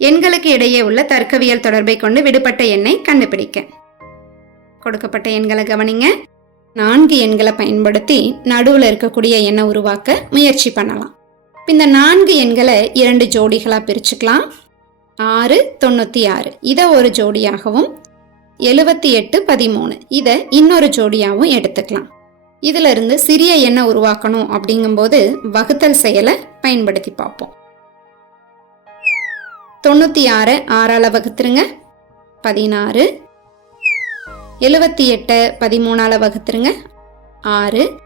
எண்களுக்கு இடையே உள்ள தர்க்கவியல் தொடர்பை கொண்டு விடுபட்ட எண்ணை கண்டுபிடிக்க. கொடுக்கப்பட்ட எண்களை கவனிங்க. நான்கு எண்களை பயன்படுத்தி நடுவில் இருக்கக்கூடிய எண்ணை உருவாக்க முயற்சி பண்ணலாம். இந்த நான்கு எண்களை இரண்டு ஜோடிகளாக பிரிச்சுக்கலாம். ஆறு தொண்ணூற்றி ஆறு இதை ஒரு ஜோடியாகவும் எழுபத்தி எட்டு பதிமூணு. இதை இன்னொரு ஜோடியாகவும் எடுத்துக்கலாம். இதிலிருந்து சிறிய எண்ணை உருவாக்கணும் அப்படிங்கும்போது வகுத்தல் செயலை பயன்படுத்தி பார்ப்போம். தொண்ணூற்றி ஆறு ஆறால் வகுத்துருங்க. பதினாறு. எழுபத்தி எட்டை பதிமூணால் வகுத்துருங்க. ஆறு.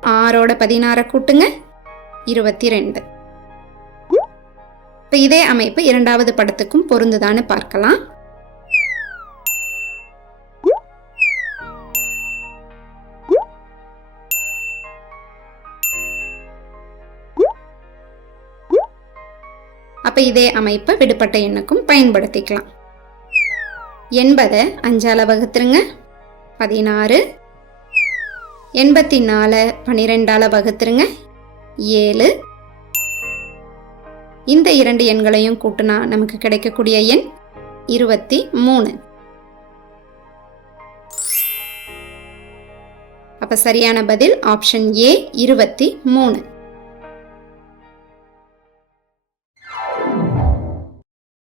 ஆறோட பதினாறை கூட்டுங்க. இருபத்தி ரெண்டு இப்போ இதே அமைப்பு இரண்டாவது படத்துக்கும் பொருந்துதான்னு பார்க்கலாம். அப்போ இதே அமைப்பை விடுபட்ட எண்ணுக்கும் பயன்படுத்திக்கலாம். எண்பதை அஞ்சால வகுத்துருங்க. பதினாறு. எண்பத்தி நாலு பன்னிரெண்டால வகுத்துருங்க. ஏழு. இந்த இரண்டு எண்களையும் கூட்டினா நமக்கு கிடைக்கக்கூடிய எண் இருபத்தி மூணு அப்போ சரியான பதில் ஆப்ஷன் ஏ இருபத்தி மூணு